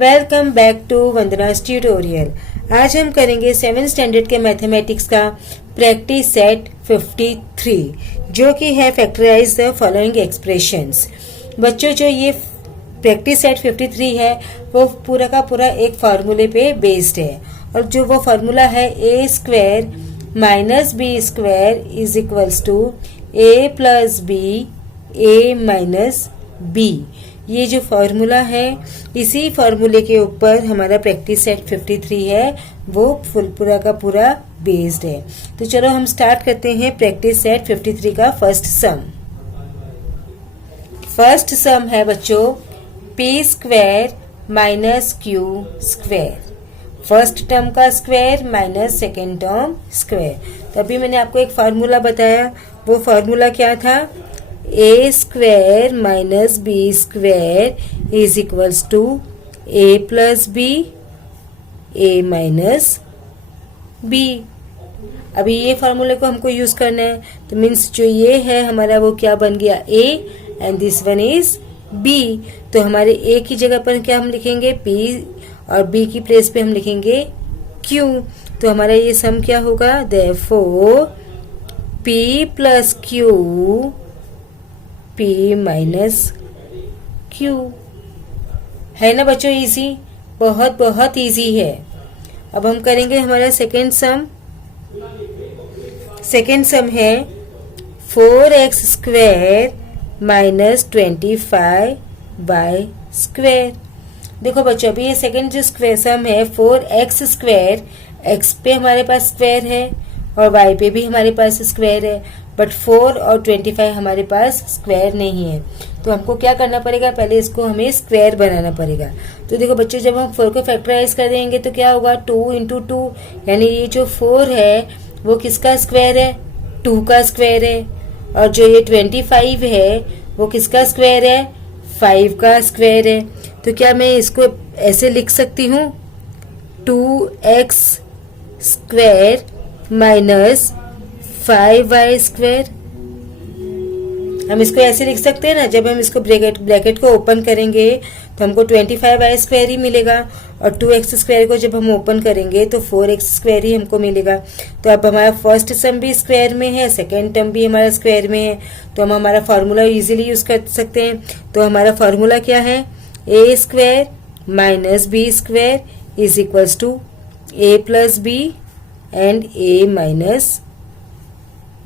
Welcome back to Vandana's tutorial. आज हम करेंगे 7th स्टैंडर्ड के मैथमेटिक्स का प्रैक्टिस सेट 53 जो कि है फैक्टराइज द फॉलोइंग एक्सप्रेशंस। बच्चों, जो ये प्रैक्टिस सेट 53 है वो पूरा का पूरा एक फार्मूले पे बेस्ड है और जो वो फार्मूला है ए square minus B square is equals to A plus B A minus B. ये जो फार्मूला है इसी फार्मूले के ऊपर हमारा प्रैक्टिस सेट 53 है वो पूरा का पूरा बेस्ड है। तो चलो हम स्टार्ट करते हैं प्रैक्टिस सेट 53 का फर्स्ट सम। फर्स्ट सम है बच्चों P square minus Q square. First term का square minus second term square. तभी मैंने आपको एक फार्मूला बताया, वो फार्मूला क्या था, A square minus B square is equals to A plus B A minus B. अभी ये फार्मूले को हमको यूज करना है, तो मीन्स जो ये है हमारा वो क्या बन गया A and this one is B. तो हमारे ए की जगह पर क्या हम लिखेंगे पी और बी की प्लेस पे हम लिखेंगे क्यू। तो हमारा ये सम क्या होगा, therefore P plus Q P minus Q. है ना बच्चों इजी, बहुत बहुत इजी है। अब हम करेंगे हमारा सेकेंड सम। सेकेंड सम है 4x square minus 25y square. देखो बच्चों, अभी ये सेकेंड जो स्क्वायर सम है 4x स्क्वायर, x पे हमारे पास स्क्वायर है और y पे भी हमारे पास स्क्वायर है, बट 4 और 25 हमारे पास स्क्वायर नहीं है। तो हमको क्या करना पड़ेगा, पहले इसको हमें स्क्वायर बनाना पड़ेगा। तो देखो बच्चों, जब हम 4 को फैक्टराइज कर देंगे तो क्या होगा 2 इंटू 2, यानी ये जो 4 है वो किसका स्क्वायर है, 2 का स्क्वायर है। और जो ये 25 है वो किसका स्क्वायर है, 5 का स्क्वायर है। तो क्या मैं इसको ऐसे लिख सकती हूँ 2x square minus 5y square. हम इसको ऐसे लिख सकते हैं ना, जब हम इसको ब्रैकेट को ओपन करेंगे तो हमको 25y स्क्वायर ही मिलेगा और 2x स्क्वायर को जब हम ओपन करेंगे तो 4x स्क्वायर ही हमको मिलेगा। तो अब हमारा फर्स्ट सम भी स्क्वायर में है, सेकेंड टर्म भी हमारा स्क्वायर में है, तो हम हमारा फार्मूला इजीली यूज कर सकते हैं। तो हमारा फार्मूला क्या है, ए square minus B square is equals to A plus B and A minus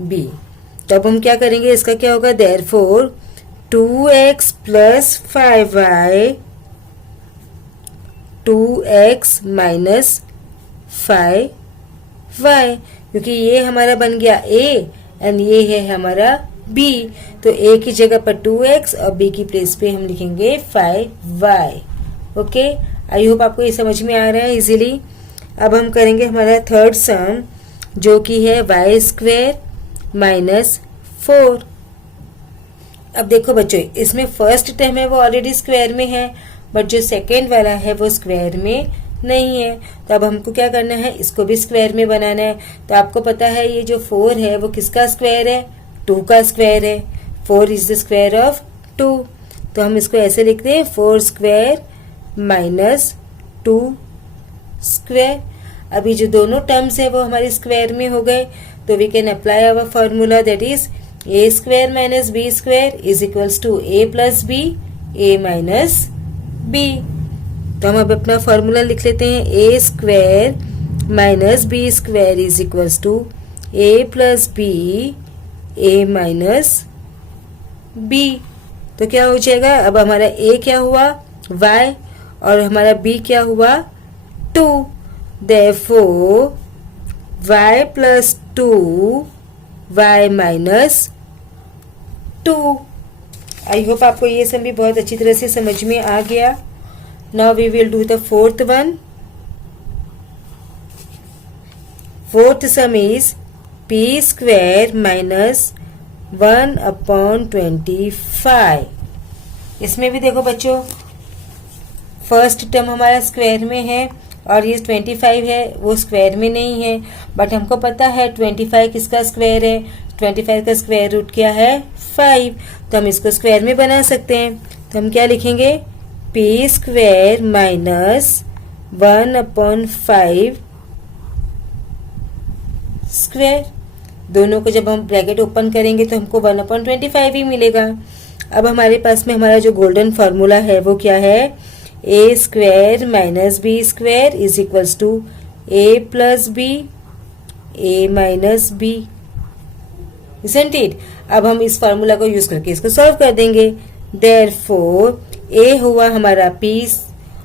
B. तो अब हम क्या करेंगे, इसका क्या होगा, therefore 2x plus 5y 2x minus 5y, क्योंकि ये हमारा बन गया a एंड ये है हमारा b। तो a की जगह पर 2x और b की प्लेस पे हम लिखेंगे 5y। ओके, आई होप आपको ये समझ में आ रहा है इजीली। अब हम करेंगे हमारा थर्ड सम जो कि है y स्क्वायर माइनस 4। अब देखो बच्चों, इसमें फर्स्ट टर्म है वो ऑलरेडी स्क्वायर में है, बट जो सेकेंड वाला है वो स्क्वायर में नहीं है। तो अब हमको क्या करना है, इसको भी स्क्वायर में बनाना है। तो आपको पता है ये जो 4 है वो किसका स्क्वायर है, 2 का स्क्वायर है। 4 इज द स्क्वायर ऑफ 2। तो हम इसको ऐसे लिखते हैं 4 स्क्वायर माइनस 2 स्क्वायर। अभी जो दोनों टर्म्स है वो हमारे स्क्वायर में हो गए, तो we can apply our formula, that is A square minus B square is equals to A plus B A minus B. तो हम अब अपना फॉर्मूला लिख लेते हैं, A square minus B square is equals to A plus B A minus B. तो क्या हो जाएगा, अब हमारा ए क्या हुआ y और हमारा b क्या हुआ 2। Therefore y plus 2 y minus 2। I hope आपको ये सब भी बहुत अच्छी तरह से समझ में आ गया। Now we will do the fourth one. Fourth sum is p square minus 1/25। इसमें भी देखो बच्चों, फर्स्ट टर्म हमारा स्क्वायर में है और ये 25 है वो स्क्वायर में नहीं है, बट हमको पता है 25 किसका स्क्वायर है, 25 का स्क्वायर रूट क्या है 5। तो हम इसको स्क्वायर में बना सकते हैं। तो हम क्या लिखेंगे पी स्क्वायर माइनस 1/5 स्क्वायर। दोनों को जब हम ब्रैकेट ओपन करेंगे तो हमको 1/25 ही मिलेगा। अब हमारे पास में हमारा जो गोल्डन फॉर्मूला है वो क्या है, ए square minus B square is equals to A plus B A minus B, isn't it. अब हम इस फॉर्मूला को यूज करके इसको सॉल्व कर देंगे। देयरफॉर ए हुआ हमारा पी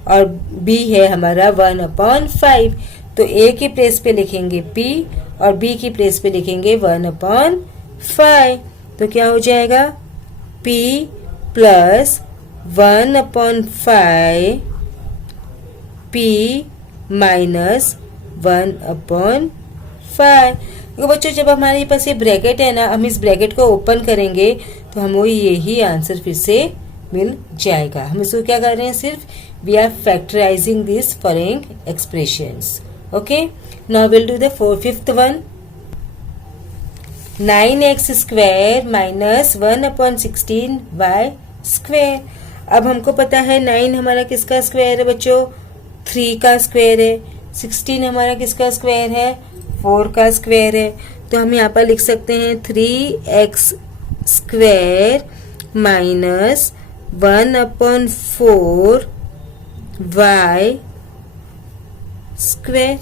और बी है हमारा 1/5, तो ए की प्लेस पे लिखेंगे पी और बी की प्लेस पे लिखेंगे 1/5। तो क्या हो जाएगा, p प्लस 1/5 p माइनस 1/5। तो बच्चों जब हमारे पास ये ब्रैकेट है ना, हम इस ब्रैकेट को ओपन करेंगे तो हमें यही आंसर फिर से मिल जाएगा। हम इसको क्या कर रहे हैं, सिर्फ we are factorising this following expressions. Okay, now will do the fifth one. 9x square minus 1/16y square. अब हमको पता है 9 हमारा किसका स्क्वायर है बच्चों, 3 का स्क्वायर है। 16 हमारा किसका स्क्वायर है, 4 का स्क्वायर है। तो हम यहाँ पर लिख सकते हैं 3x square minus 1/4y square,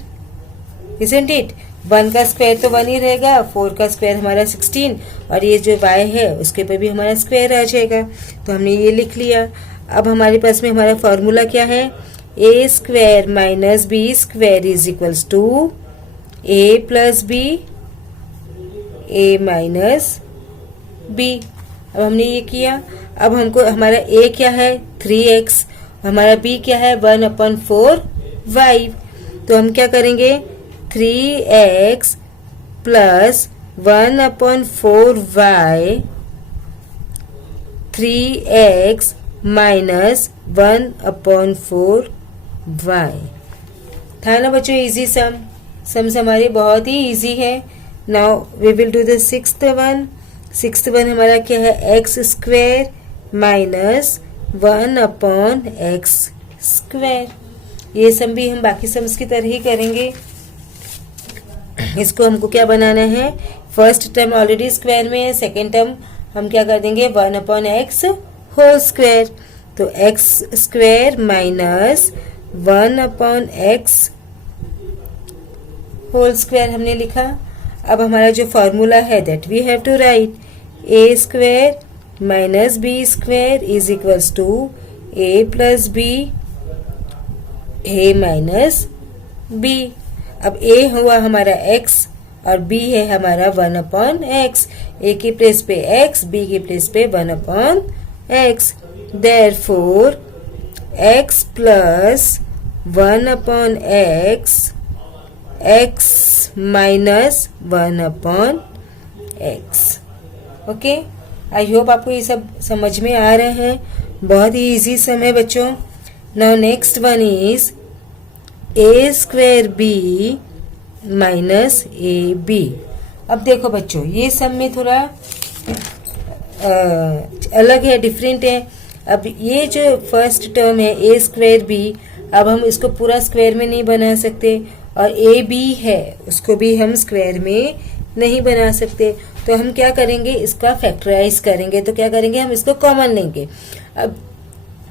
isn't it. 1 का स्क्वायर तो 1 ही रहेगा, 4 का स्क्वायर हमारा 16 और ये जो y है उसके पे भी हमारा स्क्वायर आ जाएगा। तो हमने ये लिख लिया। अब हमारे पास में हमारा फॉर्मूला क्या है, ए square minus B square is equals to A plus B A minus B. अब हमने ये किया। अब हमको हमारा a क्या है 3x, हमारा b क्या है 1/4y। तो हम क्या करेंगे, 3x plus 1/4y 3x minus 1/4y। था ना बच्चों इजी सम्स हमारे बहुत ही इजी है। Now we will do the sixth one. Sixth one हमारा क्या है, x square minus 1/x square. ये सम भी हम बाकी सम्स की तरह ही करेंगे। इसको हमको क्या बनाना है, फर्स्ट टर्म ऑलरेडी स्क्वायर में है, सेकेंड टर्म हम क्या कर देंगे 1/x होल स्क्वायर। तो x square minus 1/x whole square हमने लिखा। अब हमारा जो फॉर्मूला है that we have to write, a square minus B square is equals to A plus B A minus B. अब a हुआ हमारा x और b है हमारा 1/x। a की प्लेस पे x, b की प्लेस पे 1/x। Therefore x plus 1/x x minus 1/x। Okay, I hope आपको ये सब समझ में आ रहे हैं। बहुत ही इजी सम है बच्चों। Now next one is A square b minus a b. अब देखो बच्चों ये सब में थोड़ा अलग है, डिफरेंट है। अब ये जो फर्स्ट टर्म है ए स्क्वायर बी, अब हम इसको पूरा स्क्वायर में नहीं बना सकते, और ए बी है उसको भी हम स्क्वायर में नहीं बना सकते। तो हम क्या करेंगे, इसका फैक्टराइज करेंगे। तो क्या करेंगे, हम इसको कॉमन लेंगे। अब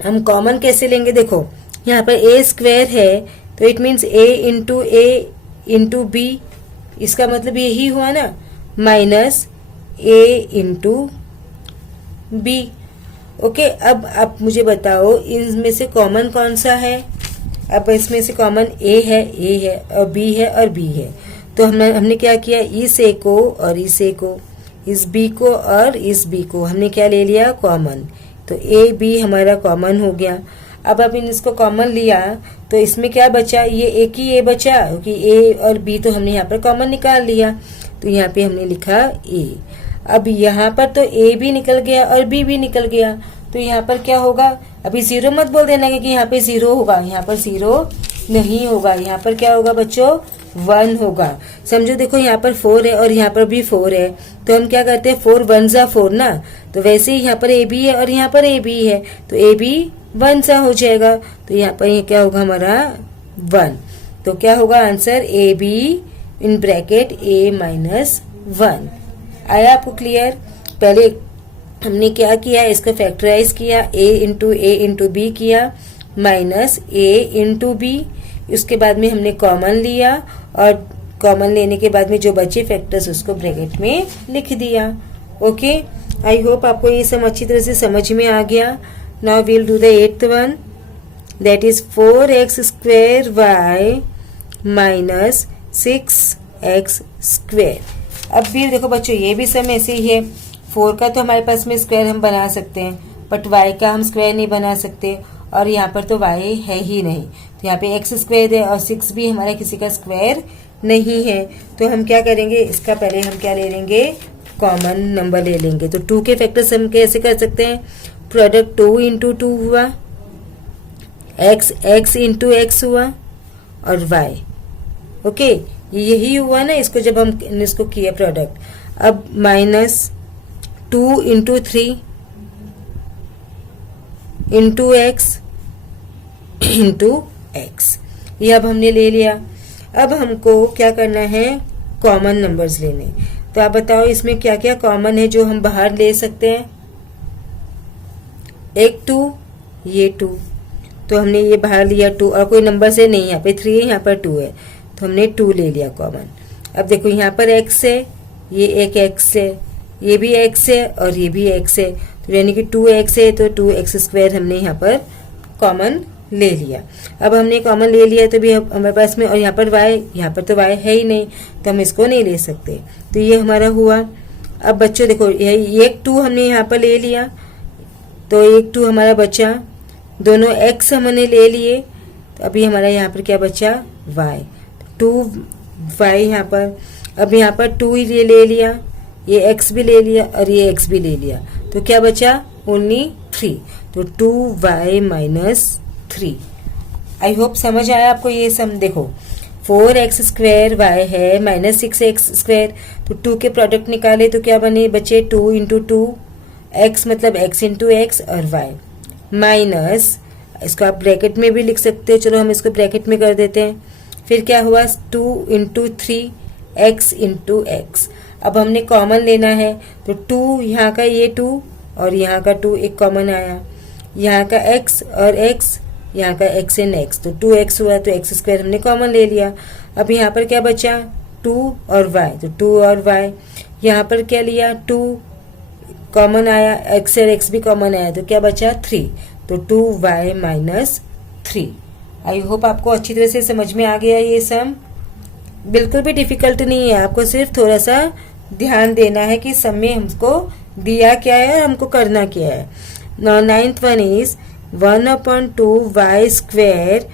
हम कॉमन कैसे लेंगे, देखो यहाँ पर ए स्क्वायर है तो it means a into b, इसका मतलब यही हुआ ना, minus a into b. Okay, अब आप मुझे बताओ इनमें से कॉमन कौन सा है। अब इसमें से कॉमन ए है और बी है और बी है। तो हमने क्या किया, इस ए को और इस ए को, इस बी को और इस बी को हमने क्या ले लिया, कॉमन। तो ए बी हमारा कॉमन हो गया। अब इसको कॉमन लिया तो इसमें क्या बचा, ये एक ही ए बचा, क्योंकि ए और बी तो हमने यहाँ पर कॉमन निकाल लिया। तो यहाँ पे हमने लिखा ए। अब यहाँ पर तो ए भी निकल गया और बी भी निकल गया। तो यहाँ पर क्या होगा, अभी जीरो मत बोल देना कि यहाँ पे जीरो होगा, यहाँ पर जीरो नहीं होगा। यहाँ पर क्या होगा बच्चों, 1 होगा। समझो देखो यहाँ पर 4 है और यहाँ पर भी 4 है, तो हम क्या करते हैं 4 1 जा 4 ना। तो वैसे ही यहाँ पर ए बी है और यहाँ पर ए बी है, तो ए बी 1 सा हो जाएगा, तो यहाँ पर ये क्या होगा हमारा 1। तो क्या होगा answer A be in bracket a minus 1। आया आपको क्लियर? पहले हमने क्या किया, इसको फैक्टराइज किया, a इंटू बी किया माइनस a इंटू बी। उसके बाद में हमने कॉमन लिया और कॉमन लेने के बाद में जो बचे फैक्टर्स उसको ब्रैकेट में लिख दिया। ओके, आई होप आपको ये सब अच्छी तरह से समझ में आ गया। Now we'll do the 8th one, that is 4x square y minus 6x square. अब भी देखो बच्चों, ये भी सम ऐसे ही है। 4 का तो हमारे पास में स्क्वायर हम बना सकते हैं, बट y का हम स्क्वायर नहीं बना सकते, और यहाँ पर तो y है ही नहीं, तो यहाँ पे x स्क्वायर है और 6 भी हमारा किसी का स्क्वायर नहीं है। तो हम क्या करेंगे, इसका पहले हम क्या ले लेंगे, कॉमन नंबर ले लेंगे। तो 2 के फैक्टर्स हम कैसे कर सकते हैं, प्रोडक्ट 2 इंटू 2 हुआ, x इंटू x हुआ और y। ओके, यही हुआ ना, इसको जब हम इसको किया प्रोडक्ट। अब minus 2 into 3 into x into x, ये अब हमने ले लिया। अब हमको क्या करना है, कॉमन नंबर्स लेने। तो आप बताओ इसमें क्या क्या कॉमन है जो हम बाहर ले सकते हैं। एक 2, ये 2, तो हमने ये बाहर लिया 2, और कोई नंबर से नहीं, यहाँ पे 3 है, यहाँ पर 2 है, तो हमने 2 ले लिया कॉमन। अब देखो यहाँ पर x है, ये एक x है, ये भी x है और ये भी x है, तो यानी कि 2x है, तो 2x स्क्वायर हमने यहाँ पर कॉमन ले लिया। अब हमने कॉमन ले लिया तो भी हमारे पास में, और यहाँ पर y, यहाँ पर तो y है ही नहीं, तो हम इसको नहीं ले सकते, तो ये हमारा हुआ। अब बच्चों देखो, ये एक 2 हमने यहाँ पर ले लिया, तो एक 2 हमारा बचा, दोनों x हमने ले लिए, तो अभी हमारा यहाँ पर क्या बचा, y, 2y यहाँ पर। अब यहाँ पर 2 ही ले लिया, ये x भी ले लिया और ये x भी ले लिया, तो क्या बचा, ओनली 3, तो 2y माइनस 3। आई होप समझ आया आपको ये सम। देखो 4x स्क्वायर y है माइनस 6x स्क्वायर, तो 2 के प्रोडक्ट निकाले तो क्या बने, बचे 2 इंटू 2, x मतलब x इंटू x और y माइनस, इसको आप ब्रैकेट में भी लिख सकते हो, चलो हम इसको ब्रैकेट में कर देते हैं। फिर क्या हुआ, 2 इंटू 3 x इंटू x। अब हमने कॉमन लेना है, तो 2 यहाँ का ये 2 और यहाँ का 2 एक कॉमन आया, यहाँ का x और x, यहाँ का x एंड x, तो 2x हुआ, तो x स्क्वायर हमने कॉमन ले लिया। अब यहाँ पर क्या बचा, 2 और y, तो 2 और y, यहाँ पर क्या लिया, 2 कॉमन आया, x और x भी कॉमन आया, तो क्या बचा 3, तो 2y माइनस 3। आई होप आपको अच्छी तरह से समझ में आ गया ये सम। बिल्कुल भी डिफिकल्ट नहीं है, आपको सिर्फ थोड़ा सा ध्यान देना है कि सम में हमको दिया क्या है और हमको करना क्या है। Now 9th one is 1/2y square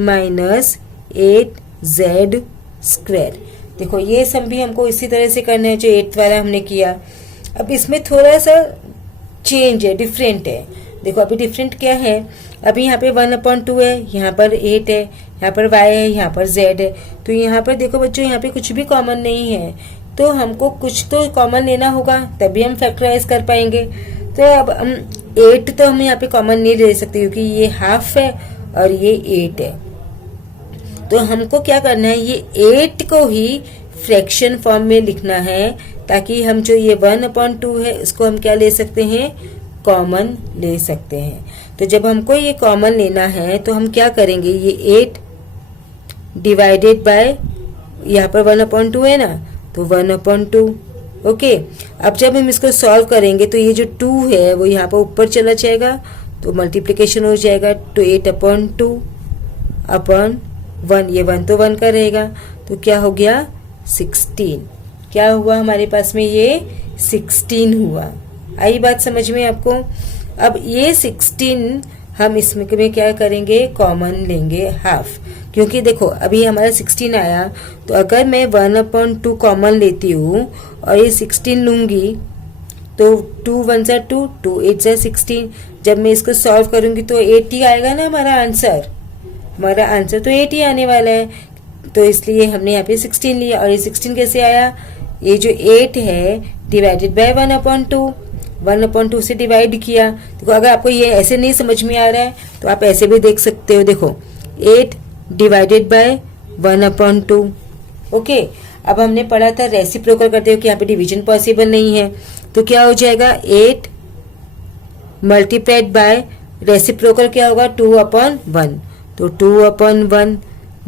minus 8z square. देखो ये सम भी हमको इसी तरह से करना है जो 8th वाला हमने किया। अब इसमें थोड़ा सा चेंज है, डिफरेंट है। देखो अभी डिफरेंट क्या है, अभी यहाँ पे 1/2 है, यहाँ पर 8 है, यहाँ पर y है, यहाँ पर z है। तो यहाँ पर देखो बच्चों, यहाँ पे कुछ भी कॉमन नहीं है, तो हमको कुछ तो कॉमन लेना होगा तभी हम फैक्टराइज कर पाएंगे। तो अब हम 8 तो हम यहाँ पे कॉमन नहीं ले सकते क्योंकि ये हाफ है और ये 8 है। तो हमको क्या करना है, ये 8 को ही फ्रैक्शन फॉर्म में लिखना है ताकि हम जो ये 1/2 है इसको हम क्या ले सकते हैं, कॉमन ले सकते हैं। तो जब हमको ये कॉमन लेना है तो हम क्या करेंगे, ये 8 डिवाइडेड बाय यहाँ पर 1/2 है ना, तो 1/2। ओके, अब जब हम इसको सॉल्व करेंगे तो ये जो 2 है वो यहाँ पर ऊपर चला जाएगा तो मल्टीप्लिकेशन हो जाएगा, तो 8/2 अपॉन 1, ये 1 तो 1 का रहेगा, तो क्या हो गया 16। क्या हुआ हमारे पास में, ये 16 हुआ। आई बात समझ में आपको। अब ये 16 हम इसमें में क्या करेंगे, कॉमन लेंगे हाफ, क्योंकि देखो अभी हमारा 16 आया, तो अगर मैं 1/2 कॉमन लेती हूँ और ये 16 लूंगी तो 2 1 जा 2, 2 8 जा 16। जब मैं इसको सॉल्व करूंगी तो 80 आएगा ना हमारा आंसर, हमारा आंसर तो 80 आने वाला है। तो इसलिए हमने यहाँ पे 16 लिया। और ये 16 कैसे आया, ये जो 8 है डिवाइडेड बाय 1/2, 1/2 से डिवाइड किया। देखो अगर आपको ये ऐसे नहीं समझ में आ रहा है तो आप ऐसे भी देख सकते हो। देखो 8 डिवाइडेड बाय 1/2। ओके, अब हमने पढ़ा था रेसिप्रोकल करते हुए कि यहाँ पे डिवीजन पॉसिबल नहीं है, तो क्या हो जाएगा 8 मल्टीप्लाइड बाय रेसिप्रोकल क्या होगा 2/1, तो 2/1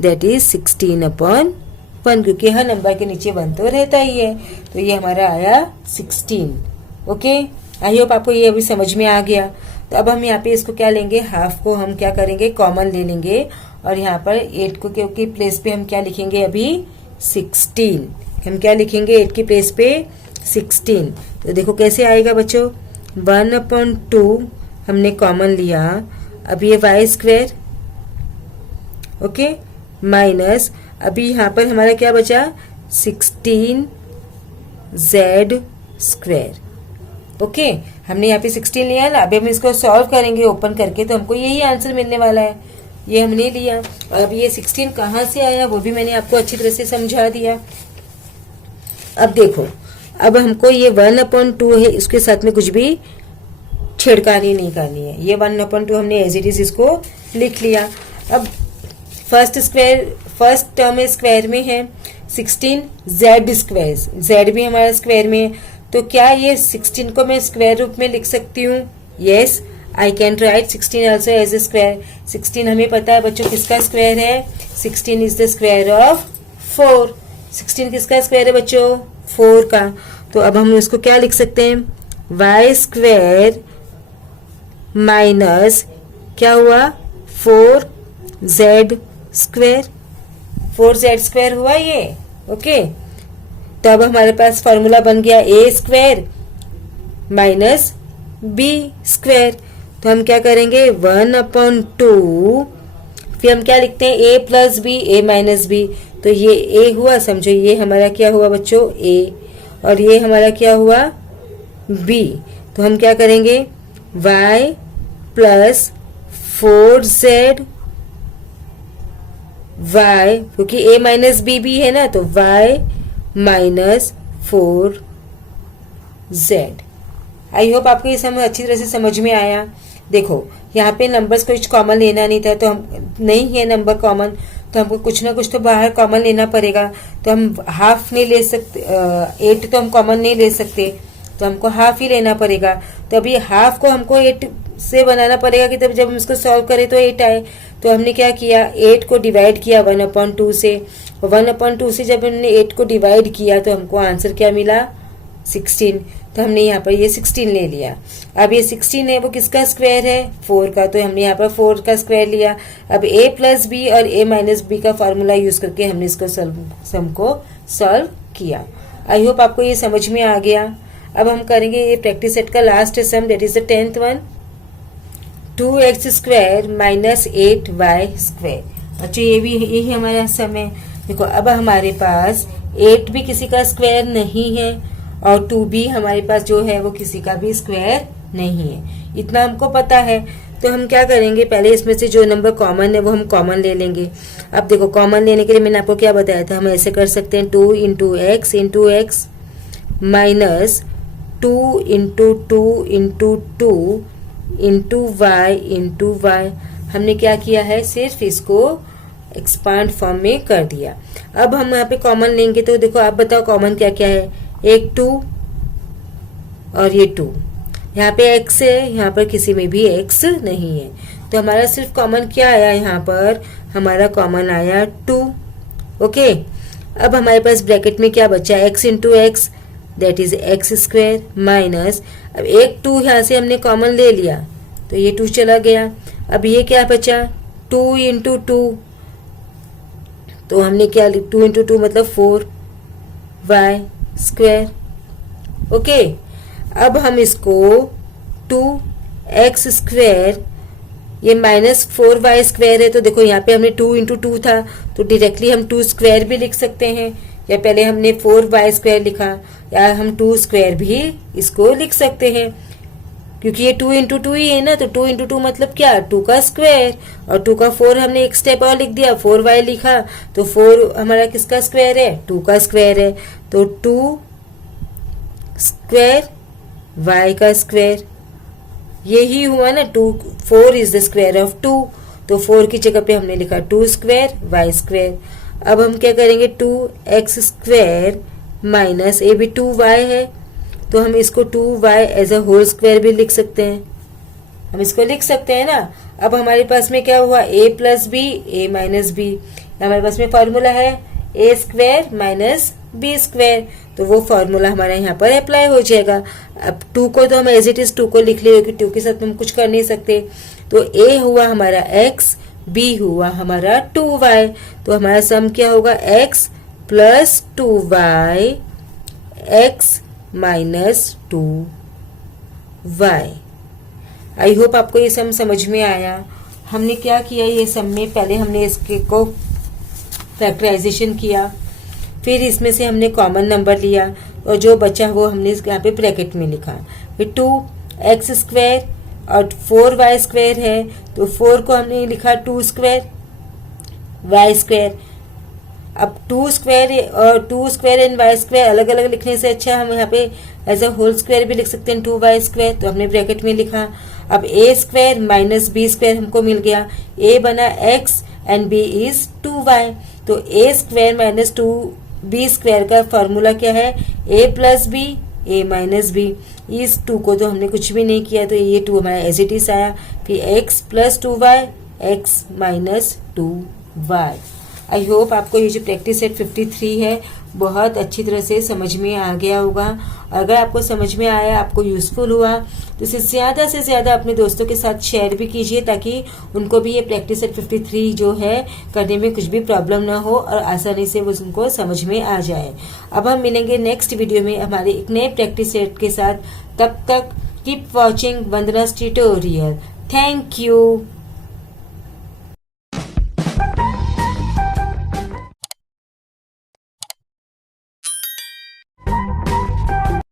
दैट इज 16/1, क्योंकि हर नंबर के नीचे 1 तो रहता ही है, तो ये हमारा आया 16। ओके, आई होप आपको ये अभी समझ में आ गया। तो अब हम यहाँ पे इसको क्या लेंगे, हाफ को हम क्या करेंगे कॉमन ले लेंगे, और यहाँ पर 8 को के प्लेस पे हम क्या लिखेंगे अभी 16। हम क्या लिखेंगे 8 की प्लेस पे 16। तो देखो कैसे आएगा बच्चों, 1/2 हमने कॉमन लिया, अब ये वाई स्क्वायर, ओके, माइनस अभी यहाँ पर हमारा क्या बचा 16z स्क्वायर। ओके, हमने यहाँ पे 16 लिया ना, अभी हम इसको सॉल्व करेंगे ओपन करके, तो हमको यही आंसर मिलने वाला है, ये हमने लिया। और अब ये 16 कहाँ से आया वो भी मैंने आपको अच्छी तरह से समझा दिया। अब देखो, अब हमको ये 1/2 है, इसके साथ में कुछ भी छेड़खानी नहीं करनी है, ये 1/2 हमने एज इट इज इसको लिख लिया। अब फर्स्ट टर्म स्क्वायर में है 16 जेड स्क्वायर, जेड भी हमारा स्क्वायर में है, तो क्या ये 16 को मैं स्क्वायर रूप में लिख सकती हूँ? Yes, I can write 16 also as a square. 16 हमें पता है बच्चों किसका स्क्वायर है, 16 इज द स्क्वायर ऑफ 4। 16 किसका स्क्वायर है बच्चों? 4 का। तो अब हम इसको क्या लिख सकते हैं, वाई स्क्वायर माइनस क्या हुआ 4z स्क्वायर, 4z स्क्वायर हुआ ये। ओके, तो अब हमारे पास फॉर्मूला बन गया a square minus b square. तो हम क्या करेंगे 1/2, फिर हम क्या लिखते हैं a plus b, a minus b, तो ये a हुआ, समझो ये हमारा क्या हुआ बच्चों a, और ये हमारा क्या हुआ b। तो हम क्या करेंगे y प्लस 4z y, क्योंकि a माइनस बी भी है ना, तो y minus 4z। I hope आपको ये समझ अच्छी तरह से समझ में आया। देखो यहाँ पे नंबर्स कुछ कॉमन लेना नहीं था, तो हम नहीं है नंबर कॉमन, तो हमको कुछ ना कुछ तो बाहर कॉमन लेना पड़ेगा। तो हम हाफ नहीं ले सकते, 8 तो हम कॉमन नहीं ले सकते, तो हमको हाफ ही लेना पड़ेगा। तो अभी हाफ को हमको 8 से बनाना पड़ेगा कि तब जब हम इसको सॉल्व करें तो 8 आए। तो हमने क्या किया 8 को डिवाइड किया 1/2 से, 1/2 से जब हमने 8 को डिवाइड किया तो हमको आंसर क्या मिला 16। तो हमने यहाँ पर ये 16 ले लिया। अब ये 16 है वो किसका स्क्वायर है 4 का, तो हमने यहाँ पर 4 का स्क्वायर लिया। अब a प्लस बी और a माइनस बी का फॉर्मूला यूज करके हमने इसको सम को सॉल्व किया। आई होप आपको ये समझ में आ गया। अब हम करेंगे ये प्रैक्टिस सेट का last sum, that is the 10th one, 2x square minus 8y square. अच्छा, ये भी यही हमारा सम है। देखो अब हमारे पास 8 भी किसी का स्क्वायर नहीं है और 2 भी हमारे पास जो है वो किसी का भी स्क्वायर नहीं है, इतना हमको पता है। तो हम क्या करेंगे, पहले इसमें से जो नंबर कॉमन है वो हम कॉमन ले लेंगे। अब देखो कॉमन लेने के लिए मैंने आपको क्या बताया था, हम ऐसे कर सकते हैं 2 into x minus 2 into 2 into 2 into y. हमने क्या किया है, सिर्फ इसको एक्सपांड फॉर्म में कर दिया। अब हम यहाँ पे कॉमन लेंगे, तो देखो आप बताओ कॉमन क्या क्या है, एक 2 और ये 2, यहाँ पे x है, यहाँ पर किसी में भी x नहीं है, तो हमारा सिर्फ कॉमन क्या आया, यहाँ पर हमारा कॉमन आया 2। ओके, अब हमारे पास ब्रैकेट में क्या बचा, x into x that is x square minus, अब एक 2 यहाँ से हमने कॉमन ले लिया तो ये 2 चला गया। अब ये क्या बचा 2 इंटू 2, तो हमने क्या 2 इंटू 2 मतलब 4y स्क्वायर। ओके, अब हम इसको 2x स्क्वायर, ये माइनस 4y स्क्वायर है, तो देखो यहाँ पे हमने 2 इंटू 2 था तो डायरेक्टली हम 2 स्क्वायर भी लिख सकते हैं, या पहले हमने 4y स्क्वायर लिखा, या हम 2 स्क्वायर भी इसको लिख सकते हैं, क्योंकि ये 2 इंटू 2 ही है ना, तो 2 इंटू 2 मतलब क्या 2 का स्क्वायर, और 2 का 4 हमने एक स्टेप और लिख दिया, 4y लिखा, तो 4 हमारा किसका स्क्वायर है 2 का स्क्वायर है, तो 2 स्क्वायर y का स्क्वायर, यही हुआ ना 2, 4 इज द स्क्वायर ऑफ 2, तो 4 की जगह पे हमने लिखा 2 स्क्वायर y स्क्वायर। अब हम क्या करेंगे 2x स्क्वायर माइनस ये भी 2y है, तो हम इसको 2y as a whole square भी लिख सकते हैं, हम इसको लिख सकते हैं ना। अब हमारे पास में क्या हुआ a plus B A minus b, हमारे पास में फॉर्मूला है ए स्क्वायर माइनस बी स्क्वायर, तो वो फॉर्मूला हमारा यहाँ पर अप्लाई हो जाएगा। अब 2 को तो हम एज इट इज 2 को लिख लिए, क्योंकि 2 के साथ हम कुछ कर नहीं सकते, तो a हुआ हमारा x, b हुआ हमारा 2y, तो हमारा सम क्या होगा x plus 2y x minus 2y। I hope आपको ये सम समझ में आया। हमने क्या किया ये सम में, पहले हमने इसके को फैक्टराइजेशन किया, फिर इसमें से हमने कॉमन नंबर लिया और जो बचा वो हमने यहाँ पे ब्रैकेट में लिखा, फिर 2x स्क्वायर और 4y स्क्वायर है, तो 4 को हमने लिखा 2 स्क्वायर y स्क्वायर। अब 2 स्क्वायर और 2 स्क्वायर एंड y स्क्वायर अलग अलग लिखने से अच्छा हम यहाँ पे एज अ होल स्क्वायर भी लिख सकते हैं 2y स्क्वायर, तो हमने ब्रैकेट में लिखा। अब a square minus b square हमको मिल गया, a बना x and b is 2y, तो a square minus 2b square का फॉर्मूला क्या है a plus b a minus b. इस 2 को तो हमने कुछ भी नहीं किया, तो ये 2 हमारा एज इट इज आया, फिर x plus 2y x minus 2y। I hope आपको ये जो प्रैक्टिस सेट 53 है बहुत अच्छी तरह से समझ में आ गया होगा। अगर आपको समझ में आया, आपको यूजफुल हुआ, तो इसे ज़्यादा से ज़्यादा अपने दोस्तों के साथ शेयर भी कीजिए, ताकि उनको भी ये प्रैक्टिस सेट 53 जो है करने में कुछ भी प्रॉब्लम ना हो और आसानी से वो उनको समझ में आ जाए। अब हम मिलेंगे नेक्स्ट वीडियो में हमारे एक नए प्रैक्टिस सेट के साथ। तब तक keep watching Vandana's tutorial. Thank you.